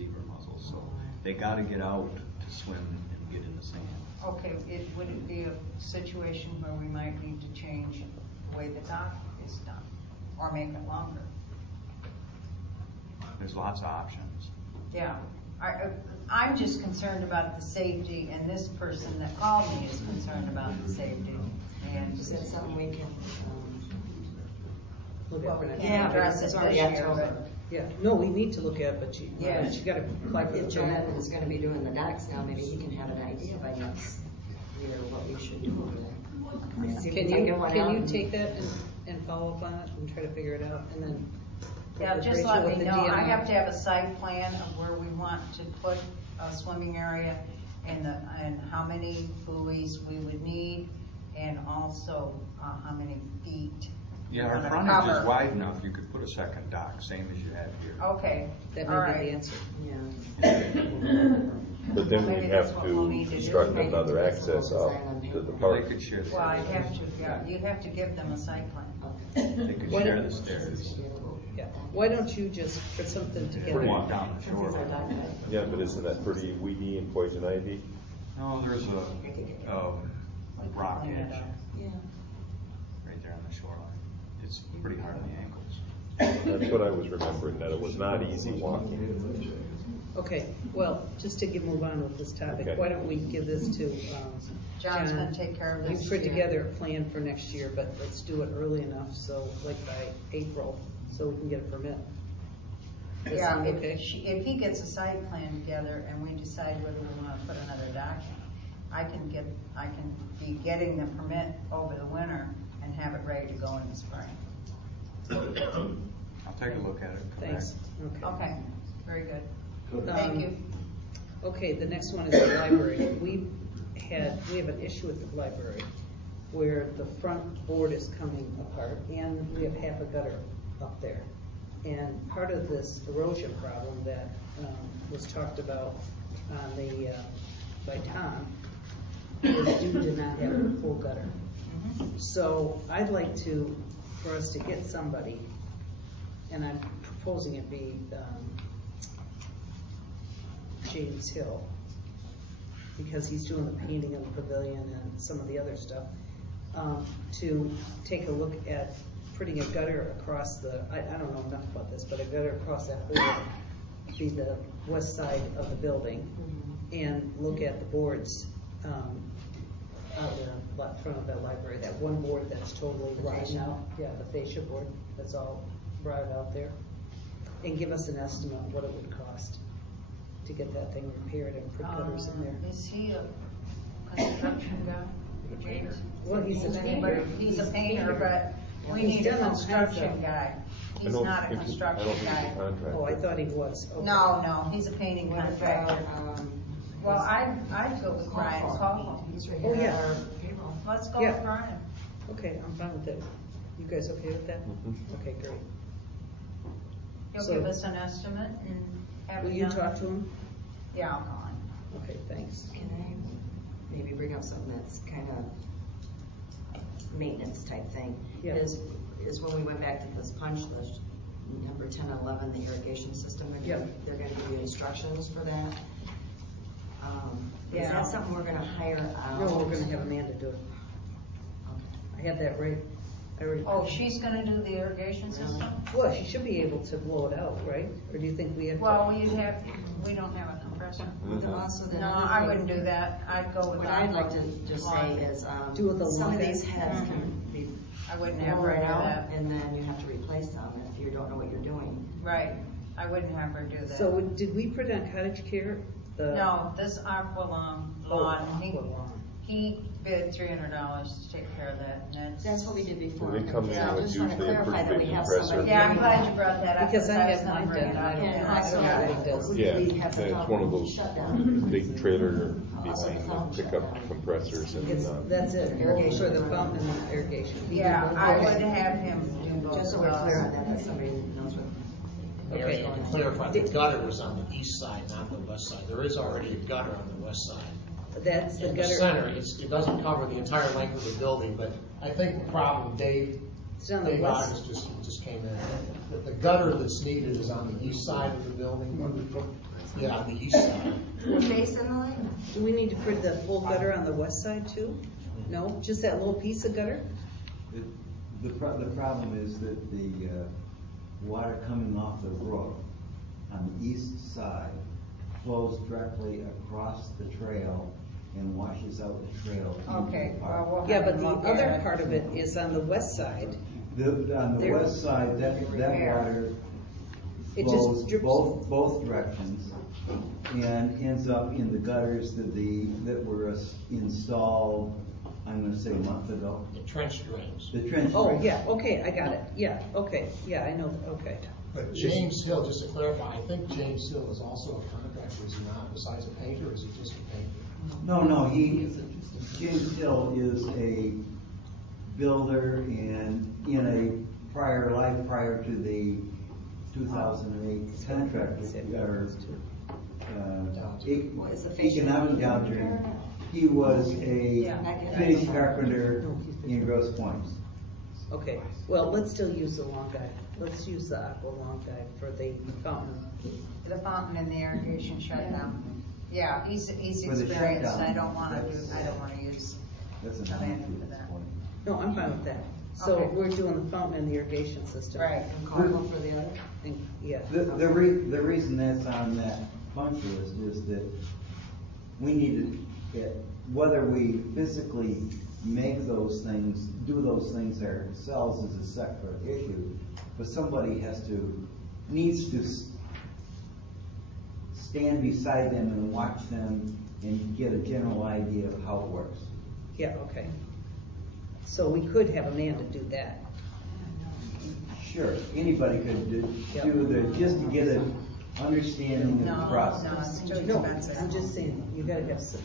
zebra mussels, so they got to get out to swim and get in the sand. Okay, would it be a situation where we might need to change the way the dock is done, or make it longer? There's lots of options. Yeah, I'm just concerned about the safety, and this person that called me is concerned about the safety. And Is that something we can, Look well, at we it. can't address it it's this already year, October. but Yeah, no, we need to look at it, but you Yes. got to apply for the If permit. Jonathan is gonna be doing the docks now, maybe he can have an idea by next year what we should do over there. See if we Can get one out you and- take that and follow up on it and try to figure it out, and then? yeah, with just Rachel let with me the know. I DNR. have to have a site plan of where we want to put a swimming area and how many buoys we would need, and also how many feet. Yeah, we're our gonna frontage is cover. wide enough, you could put a second dock, same as you have here. Okay, That all may be right. the answer. Yeah. But then Maybe we'd that's have what we'll to need to do. construct Maybe another that's access what we'll up design on to the paper. Well, park. they could share the Well, I stairs. have to, yeah, you have to give them a site plan. They could Why share don't- the stairs. Yeah, why don't you just put something together? Walk down the shore. Yeah, but isn't that pretty weedy and poison ivy? No, there's a rock Clean it edge up. Yeah. right there on the shoreline. It's pretty hard on the ankles. That's what I was remembering, that it was not easy walking. Okay, well, just to move on with this topic, Okay. why don't we give this to John's John? gonna take care of this. You put year. together a plan for next year, but let's do it early enough, so like by April, so we can get a permit. Does that Yeah, sound if okay? if he gets a site plan together and we decide whether we wanna put another dock in, I can be getting the permit over the winter and have it ready to go in the spring. I'll take a look at it. Come back. Thanks, okay. Okay, very good. Thank you. Okay, the next one is the library. We have an issue with the library where the front board is coming apart and we have half a gutter up there. And part of this erosion problem that was talked about on by Tom is due to not having a full gutter. So I'd like for us to get somebody, and I'm proposing it be James Hill, because he's doing the painting of the pavilion and some of the other stuff, to take a look at putting a gutter across I don't know enough about this, but a gutter across that whole, be the west side of the building, and look at the boards out the front of the library, that one board that's totally rotten out, yeah, the fascia board, that's all rotted out there, and give us an estimate of what it would cost to get that thing repaired and put gutters in there. Is he a construction guy, James? Well, he's a painter. He's a painter, but we He's need a done all kinds construction of- guy. I He's don't not a think he- I don't construction think he's a guy. contractor. Oh, I thought he was. Okay. No, he's a painting What contractor. about, Well, I'd go with Brian Call. He's right Oh, here yeah. on our payroll. Let's go Yeah. with Brian. Okay, I'm fine with that. You guys okay with that? Okay, great. He'll So- give us an estimate and have Will it you done. talk to him? Yeah, I'll call him. Okay, thanks. Can I maybe bring up something that's kind of maintenance type thing? Yeah. Is when we went back to this punch list, number 10 and 11, the irrigation system, Yeah. they're gonna give you instructions for that. Is Yeah. that something we're gonna hire out? No, we're gonna have Amanda do it. Okay. I have that right. I already. Oh, she's gonna do the irrigation system? Well, she should be able to blow it out, right? Or do you think we have to? Well, we don't have a compressor. Then also the No, other I thing- wouldn't do that. I'd go with. What I'd like to just say is, Do with the some of lump these in? heads can be I wouldn't have her worn do out, that. and then you have to replace them if you don't know what you're doing. Right, I wouldn't have her do that. So did we put on cottage care? No, this Aqualung Oh, lawn, Aqualung. he bid $300 to take care of that, and That's what we did before. They come in Yeah, I with just wanna usually a clarify pretty that we big have compressor. somebody- Yeah, I'm glad you brought that up. Because I was have gonna mine bring done, it up. I don't And know. also, I don't know what it does. Yeah, we have it's one of those shut down. big trailer behind the pickup compressors and, That's it, irrigation, for the fountain and irrigation. He did Yeah, both. I Okay. would have him do both. Just so we're clear on that, that somebody knows what. Okay. To clarify, the gutter was on the east side, not the west side. There is already a gutter on the west side. That's the In the gutter. center, it doesn't cover the entire length of the building, but I think the problem, Dave It's on the August west. just came in, that the gutter that's needed is on the east side of the building. Yeah, on the east side. Facing the lake? Do we need to put the full gutter on the west side too? No, just that little piece of gutter? The problem is that the water coming off the brook on the east side flows directly across the trail and washes out the trail. into Okay, the park. well, we'll Yeah, have but to the look at other it. part of it is on the west side. On the There- west side, that water It just flows drips. both directions and ends up in the gutters that were installed, I'm gonna say a month ago. The trench drains. The trench. Oh, drain. yeah, okay, I got it. Yeah, okay, yeah, I know, okay. But James Hill, just to clarify, I think James Hill is also a contractor, is he not, besides a painter, or is he just a painter? No, James Hill is a builder and in a prior life, prior to the 2008 contract, Was the fascia- economic downturn, he was a Yeah. finished carpenter in Grosse Pointe. Okay, well, let's still use the long guy. Let's use the aqua long guy for the fountain. The fountain and the irrigation shutdown. Yeah, he's For the experienced, shutdown, I don't wanna use That's an Amanda issue for at this that. point. No, I'm fine with that. So Okay. we're doing the fountain and the irrigation system. Right. And Carmel for the other? And- Yeah. The reason that's on that punch list is that we need to, whether we physically make those things, do those things ourselves is a separate issue, but somebody needs to stand beside them and watch them and get a general idea of how it works. Yeah, okay. So we could have Amanda do that. Sure, anybody could Yep. just to get an understanding of the No, process. it's too No, expensive. I'm just saying, you gotta have some,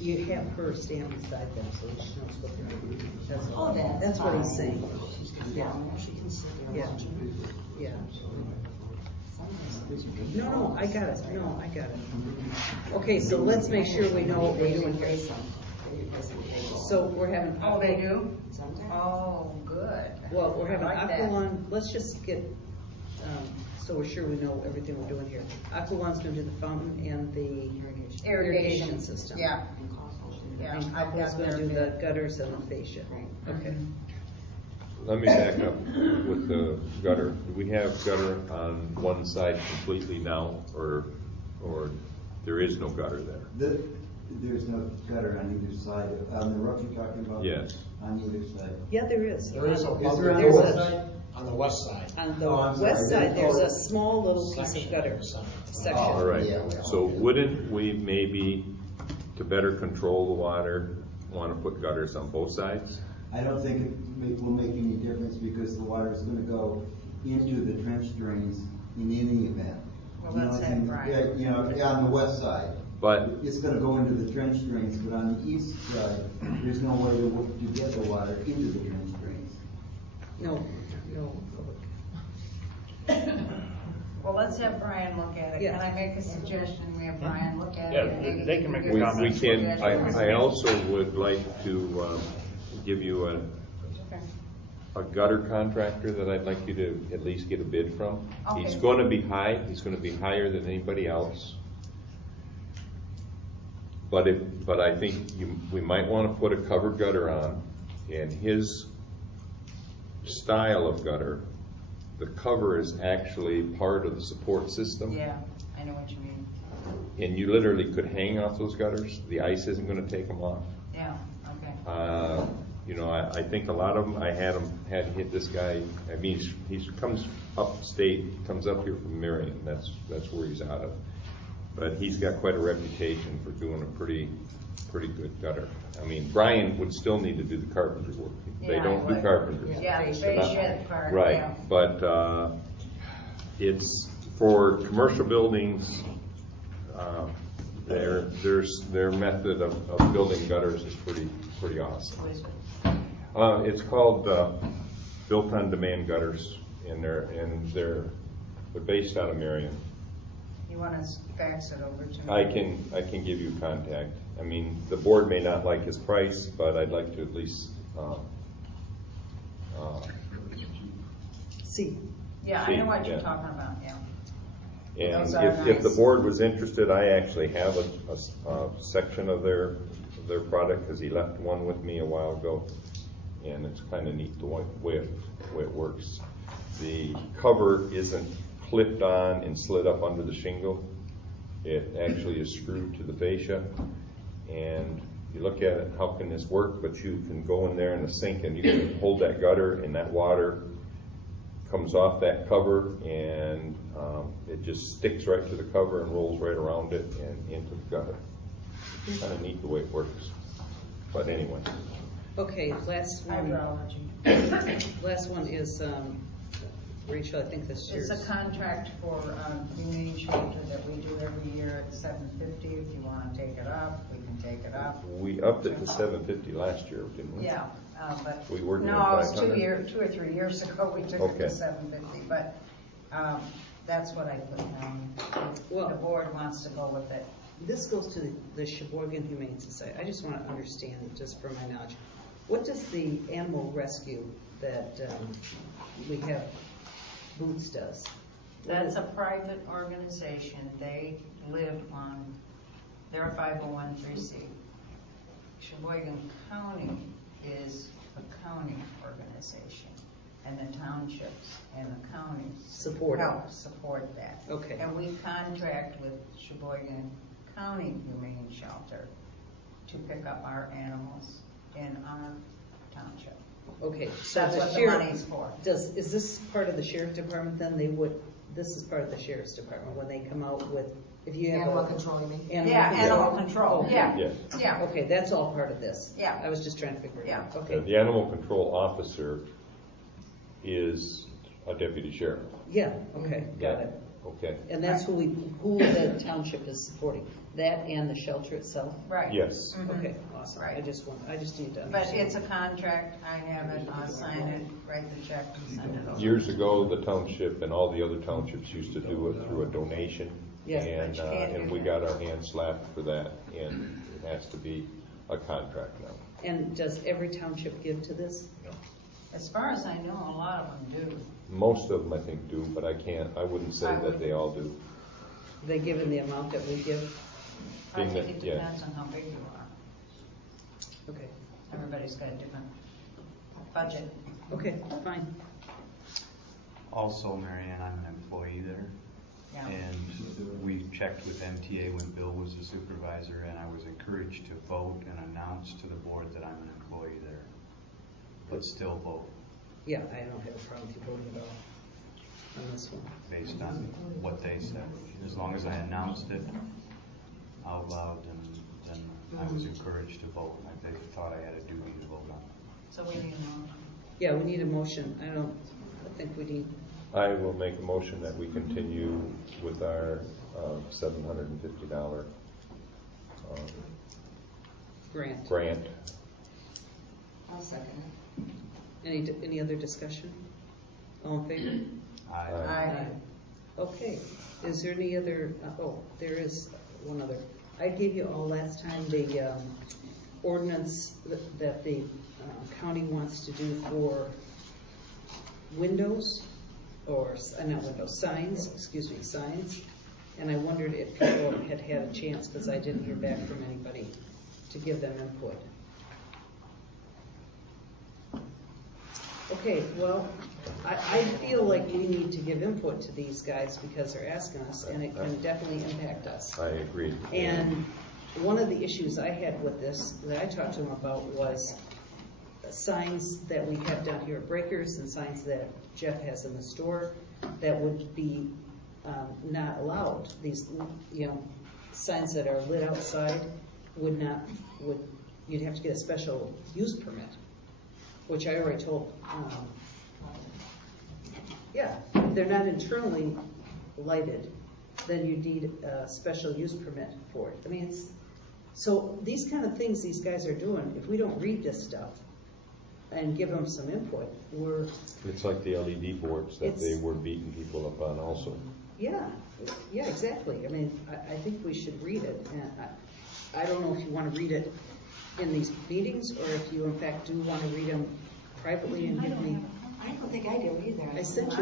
you have her stand beside them so she knows what they're doing. Oh, That's what he's fine. saying. She's got down there, she can sit there Yeah. watching. Yeah. Sometimes- No, I got it. No, I got it. Okay, so let's make sure we know what we're doing here. They replace them. So we're having. Oh, they do? Sometimes. Oh, good. Well, we're having I like that. Aqualon, let's just get, so we're sure we know everything we're doing here. Aqualon's gonna do the fountain and the irrigation system. Yeah, And Carmel. yeah. And I've Aqua's got gonna their do the bid. gutters and the fascia. Right. Okay. Let me back up with the gutter. Do we have gutter on one side completely now, or there is no gutter there? There's no gutter on either side, on the roof you're talking about? Yes. On either side. Yeah, there is. There is a Is there buffer on the north west side, on the west side. On the Oh, I'm west sorry. side, there's a small little piece of Section. gutter section. All right, Yeah. so wouldn't we maybe, to better control the water, want to put gutters on both sides? I don't think it will make any difference because the water is gonna go into the trench drains in any event. Well, You know, that's it, and, right. yeah, on the west side. But, It's gonna go into the trench drains, but on the east side, there's no way to get the water into the trench drains. No. Well, let's have Brian look at it. Yeah. Can I make a suggestion? We have Brian look at Yeah, it. Maybe they he can make a give us we comment. some can, suggestions. I also would like to give you a gutter contractor that I'd like you to at least get a bid from. He's Okay. gonna be he's gonna be higher than anybody else. But I think we might wanna put a covered gutter on, and his style of gutter, the cover is actually part of the support system. Yeah, I know what you mean. And you literally could hang off those gutters, the ice isn't gonna take them off. Yeah, okay. You know, I think a lot of them, I had hit this guy, I mean, he comes upstate, comes up here from Marion, that's where he's out of. But he's got quite a reputation for doing a pretty good gutter. I mean, Brian would still need to do the carpenter work. They Yeah, don't I do would. carpenters. Yeah, the They're not- fascia part, Right, yeah. but, it's for commercial buildings, their method of building gutters is pretty awesome. What is it? It's called Built on Demand Gutters, and they're based out of Marion. You want to fax it over to me? I can give you contact. I mean, the board may not like his price, but I'd like to at least See, Yeah, I See, know what you're yeah. talking about, yeah. And Those are if the nice. board was interested, I actually have a section of their product, because he left one with me a while ago. And it's kind of neat the way it works. The cover isn't clipped on and slid up under the shingle. It actually is screwed to the fascia. And you look at it, how can this work? But you can go in there in the sink and you can hold that gutter, and that water comes off that cover, and it just sticks right to the cover and rolls right around it and into the gutter. It's kind of neat the way it works. But anyway. Okay, last one. Hydrology. Last one is, Rachel, I think this year's. It's a contract for humane shelter that we do every year at $750. If you want to take it up, we can take it up. We upped it to $750 last year, didn't we? Yeah, but We were doing no, it was 500? 2 or 3 years ago we took it Okay. to $750. But that's what I put down. Well- The board wants to go with it. This goes to the Sheboygan Humane Society. I just want to understand, just for my knowledge, what does the animal rescue that we have, Boots does? That's a private organization. They live on, they're a 501(c)(3). Sheboygan County is a county organization, and the townships and the counties Support it. help support that. Okay. And we contract with Sheboygan County Humane Shelter to pick up our animals in our township. Okay, so That's the what the sheriff- money's for. is this part of the sheriff department then? This is part of the sheriff's department when they come out with, if you have Animal a. control, you mean? Yeah, animal control, Okay. yeah, Yes. yeah. Okay, that's all part of this. Yeah. I was just trying to figure it out. Yeah. Okay. The animal control officer is a deputy sheriff. Yeah, okay, got it. Okay. And that's who the township is supporting, that and the shelter itself? Right. Yes. Mhm. Okay, awesome. Right. I just need to understand. But it's a contract, I have it, I'll sign it, write the check and send it over. Years ago, the township and all the other townships used to do it through a donation. Yeah. And, But you can't do and we that. got our hands slapped for that, and it has to be a contract now. And does every township give to this? As far as I know, a lot of them do. Most of them, I think, do, but I wouldn't say I that would- they all do. They give in the amount that we give? I Being think that- it yeah. depends on how big you are. Okay, Everybody's got a different budget. okay, fine. Also, Marianne, I'm an employee there. Yeah. And we checked with MTA when Bill was the supervisor, and I was encouraged to vote and announce to the board that I'm an employee there. But still vote Yeah, I don't have a problem with you voting at all on this one. based on what they said. As long as I announced it out loud, then I was encouraged to vote. They thought I had a duty to vote on it. So we need a motion. Yeah, we need a motion. I think we need, I will make a motion that we continue with our $750 grant. grant. I'll second it. Any other discussion? All in favor? I Aye. Okay, is there any other, there is one other. I gave you all last time the ordinance that the county wants to do for windows, or, not windows, signs, signs. And I wondered if people had had a chance, because I didn't hear back from anybody, to give them input. Okay, well, I feel like we need to give input to these guys because they're asking us, and it can definitely impact us. I agree. And one of the issues I had with this, that I talked to them about, was signs that we have down here at Breakers and signs that Jeff has in the store that would be not allowed. These, signs that are lit outside you'd have to get a special use permit, which I already told. Yeah, if they're not internally lighted, then you need a special use permit for it. I mean, so these kind of things these guys are doing, if we don't read this stuff and give them some input, It's like the LED boards that they It's- were beating people up on also. yeah, exactly. I mean, I think we should read it, and I don't know if you want to read it in these meetings, or if you in fact do want to read them privately and give me. I don't think I do either. I sent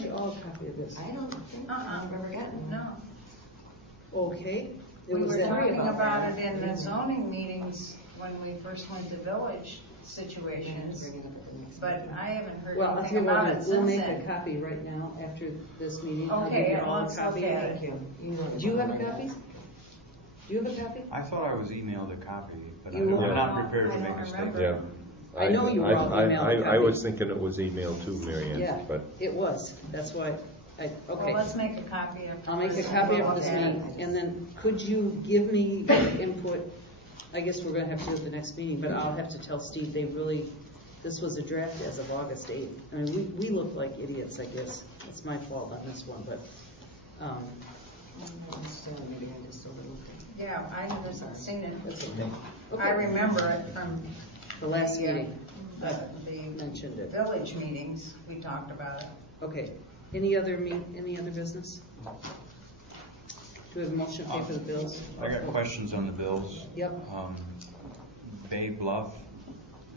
you all a copy of this. I don't think I've ever gotten one. No. Okay. It We was were that. talking about about that. it in the zoning meetings when we first went to village Yeah, situations, bring it up at the next but meeting. I haven't heard Well, I'll tell anything you about what, it we'll since make a then. copy right now after this meeting. I'll Okay, give you all a let's look copy. at Thank you. You know Do you have a the one. copy? Do you have a copy? I thought I was emailed a copy, but You I'm were? not prepared to I make don't a statement. Yeah. I know you were all emailed a I was copy. thinking it was emailed too, Mary Ann, Yeah, but, it was. That's why, Well, okay. let's make a copy of. I'll make a copy of this meeting, and then could you give me input? I guess we're gonna have to do it at the next meeting, but I'll have to tell Steve, this was a draft as of August 8th. I mean, we look like idiots, I guess. It's my fault on this one, but, I'm still maybe I just a little thing. Yeah, I haven't seen it. that's okay. I remember it from The last meeting, the mentioned it. village meetings, we talked about it. Okay. Any other business? Do we have a motion to pay for the bills? I got questions on the bills. Yep. Bay Bluff,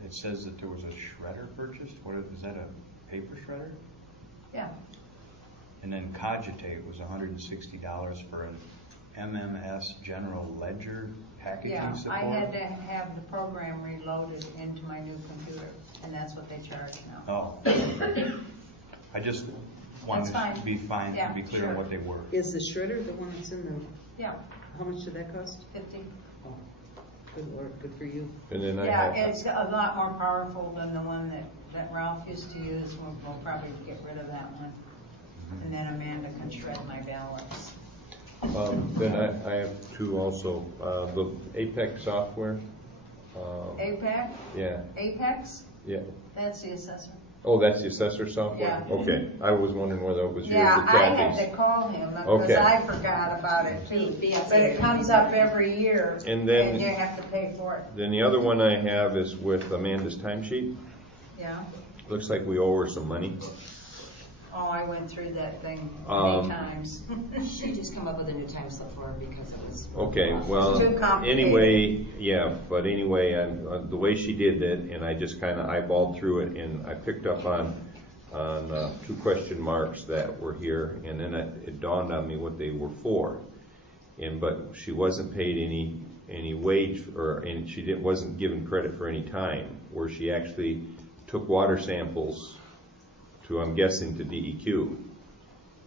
it says that there was a shredder purchased. Is that a paper shredder? Yeah, And then Cogitate was $160 for an MMS General Ledger packaging yeah, support. I had to have the program reloaded into my new computer, and that's what they charge now. Oh. I just wanted That's to fine. be fine, Yeah, to be clear sure. on what they were. Is the shredder the one that's in the, Yeah, how much did that cost? 50. Oh, good Lord, good for you. and then I Yeah, have, it's a lot more powerful than the one that Ralph used to use. We'll probably get rid of that one. And then Amanda can shred my ballots. then I have two also, the Apex software. APEC, Yeah, Apex, yeah. that's the assessor. Oh, that's the assessor software? Yeah. Okay, I was wondering whether it was yours or Yeah, I had Kathy's. to call him because Okay. I forgot about it too. Yeah. But it comes up every year And then- you have to pay for it. Then the other one I have is with Amanda's timesheet. Yeah. Looks like we owe her some money. Oh, I went through that thing Um, many times. She just come up with a new time slip for her because it was. Okay, well, Too complicated. anyway, yeah, but anyway, the way she did it, and I just kind of eyeballed through it, and I picked up on two question marks that were here, and then it dawned on me what they were for. But she wasn't paid any wage, and she wasn't given credit for any time, where she actually took water samples to, I'm guessing, to DEQ.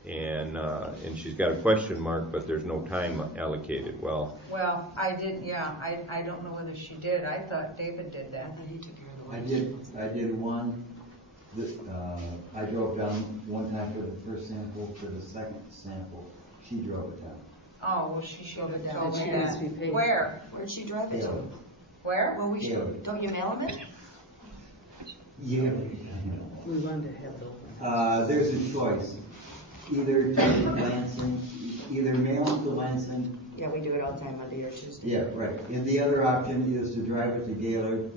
And she's got a question mark, but there's no time allocated. Well, I did, yeah, I don't know whether she did. I thought David did that. He took care of the one. I did one, I drove down one time for the first sample, for the second sample, she drove it down. Oh, well, she should have It told me she needs to be that. paid. Where? Where'd she drive it to? Yeah. Where? Well, we Yeah. should, don't you mail them it? Yeah. We wanted to have it open. There's a choice, either to Lansing, either mail it to Lansing. Yeah, we do it all the time Monday or Tuesday. Yeah, right. And the other option is to drive it to Gaylord.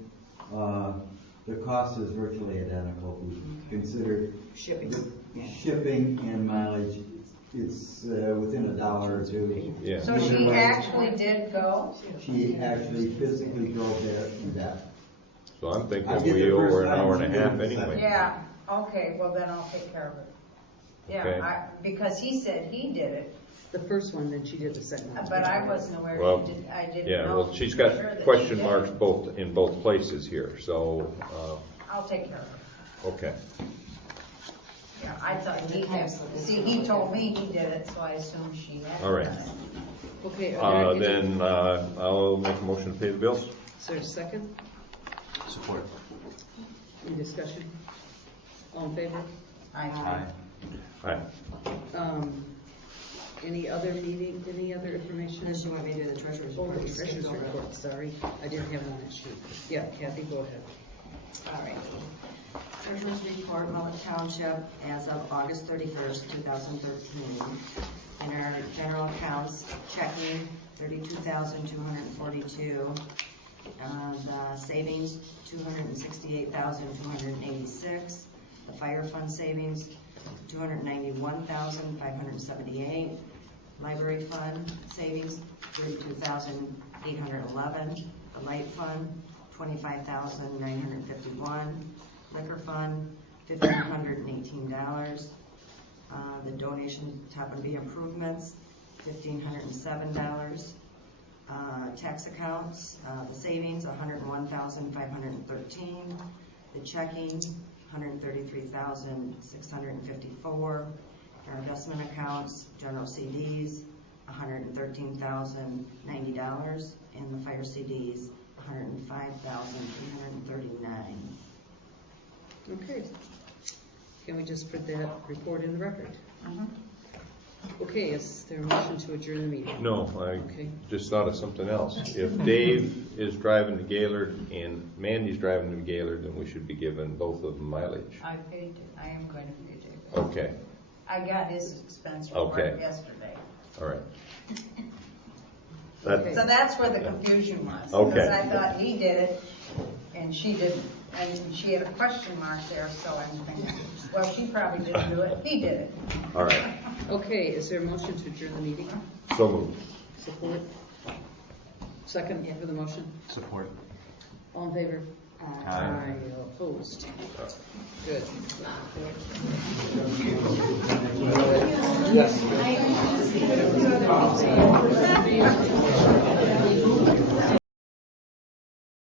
The cost is virtually identical. We consider Shipping. the Yeah. shipping and mileage, it's within $1 or $2. yeah. So Either she way, actually did go? She actually physically drove there and back. So I'm I thinking did we the owe first her an time, hour she and a did half the anyway. second. Yeah, okay, well then I'll take care of it. Okay. Yeah, because he said he did it, The first one, then she did the second one. but I wasn't aware Well, she did, I didn't Yeah, know. well, she's for got sure that she question did. marks in both places here, so, I'll take care of it. okay. Yeah, I thought he had, see, he told me he did it, so I assumed she had. All right. done it. Okay, are there any- Then I'll make a motion to pay the bills. is there a second? Support. Any discussion? All in favor? Aye. Aye. Any other information? Unless you want me to do the treasurer's Oh, report. the you skipped treasurer's over it. report, sorry. I didn't have it on that sheet. Yeah, Kathy, go ahead. All right. Treasurer's report, Mullet Township, as of August 31st, 2013. In our general accounts, checking, 32,242. The savings, 268,286. The fire fund savings, 291,578. Library fund savings, 32,811. The light fund, 25,951. Liquor fund, $1,518. The donations happen to be improvements, $1,507. Tax accounts, the savings, $101,513. The checking, $133,654. Our investment accounts, general CDs, $113,090, and the fire CDs, $105,339. Okay. Can we just put that report in the record? Mhm. Okay, is there a motion to adjourn the meeting? No, I Okay. just thought of something else. If Dave is driving to Gaylord and Mandy's driving to Gaylord, then we should be giving both of them mileage. I paid, I am going to pay David. Okay, I got his expense report Okay. yesterday. all right. Okay. So that's where the confusion was. Okay. Because I thought he did it and she didn't. And she had a question mark there, so I'm thinking, well, she probably didn't do it, he did it. All right, Okay, is there a motion to adjourn the meeting? so moved. Support? Second for the motion? Support. All in favor? Aye. Opposed? Good. Yes.